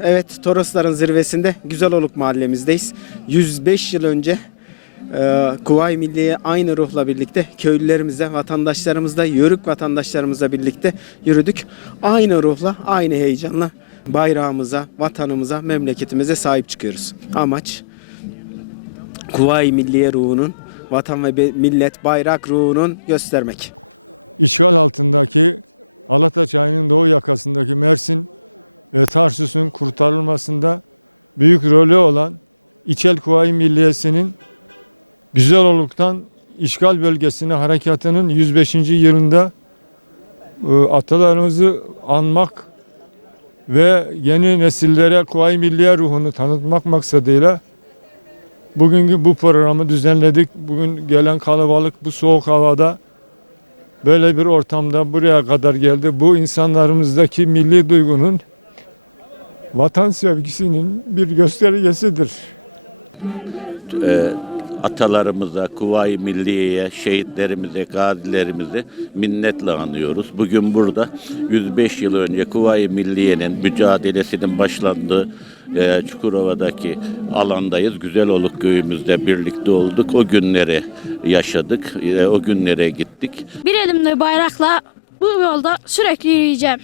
Evet, Torosların zirvesinde Güzeloluk mahallemizdeyiz. 105 yıl önce e, Kuvayi Milliye aynı ruhla birlikte köylülerimize, vatandaşlarımızla, yörük vatandaşlarımızla birlikte yürüdük. Aynı ruhla, aynı heyecanla bayrağımıza, vatanımıza, memleketimize sahip çıkıyoruz. Amaç Kuvayi Milliye ruhunun, vatan ve millet bayrak ruhunun göstermek. işgal altındaki Alata Çayı'nın doğu yakasındaki Mersin ve Tarsus'un kurtarılmasında büyük rolü olan İçel Kuvayi Milliyesi'nin Güzeloluk'tan işgal bölgesine harekatının 105. yılında e, atalarımızı anmak ve yeni nesillere Kuvayi Milliye ruhunu tanıtmak maksadıyla bugünkü bu programı düzenledik. Bugün gelen kalabalık bu soğuk havada böyle bir ortamda buraya kadar geldi. Bu insanlarımızdaki milli duygunun vatan sevgisinin bir göstergesidir. e, atalarımıza, Kuvayi Milliye'ye, şehitlerimize, gazilerimize minnetle anıyoruz. Bugün burada 105 yıl önce Kuvayi Milliye'nin mücadelesinin başlandığı e, Çukurova'daki alandayız. Güzeloluk köyümüzde birlikte olduk. O günleri yaşadık. E, o günlere gittik. Bir elimde bayrakla bu yolda sürekli yürüyeceğim.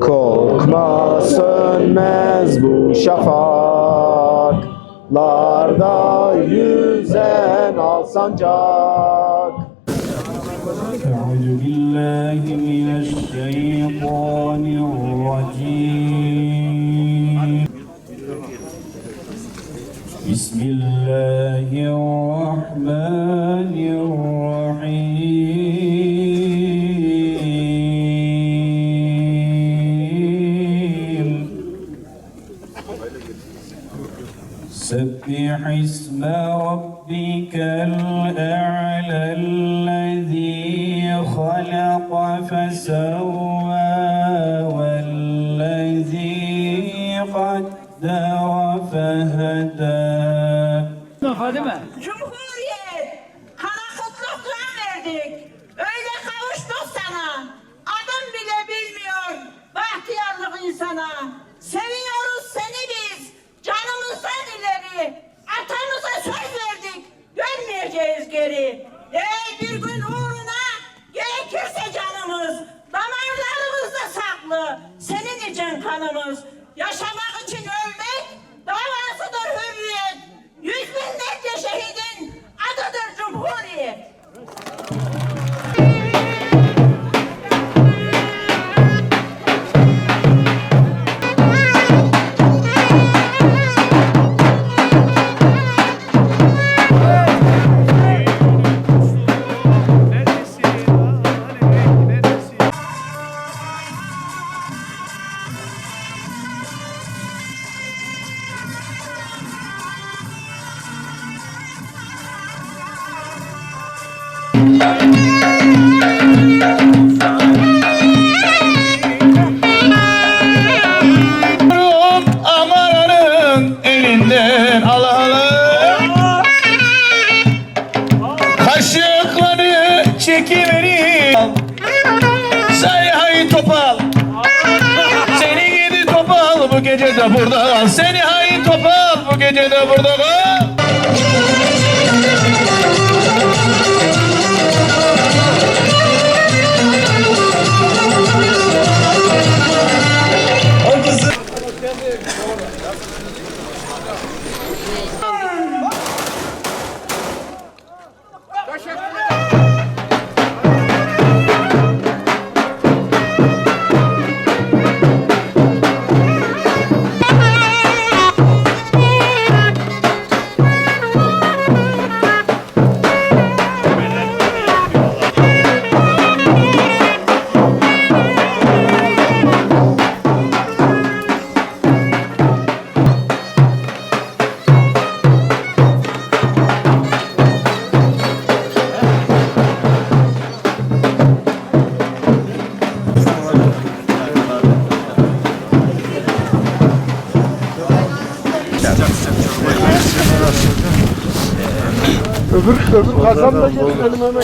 Korkma sönmez bu şafaklarda yüzen al sancak. Bismillahirrahmanirrahim. سبح اسم ربك الأعلى الذي خلق فسوى والذي قدر فهدى. Cumhuriyet, gece de burada kal. Seni hay topal bu gece de burada kal Öbür, öbür kazan da gelin elime hemen.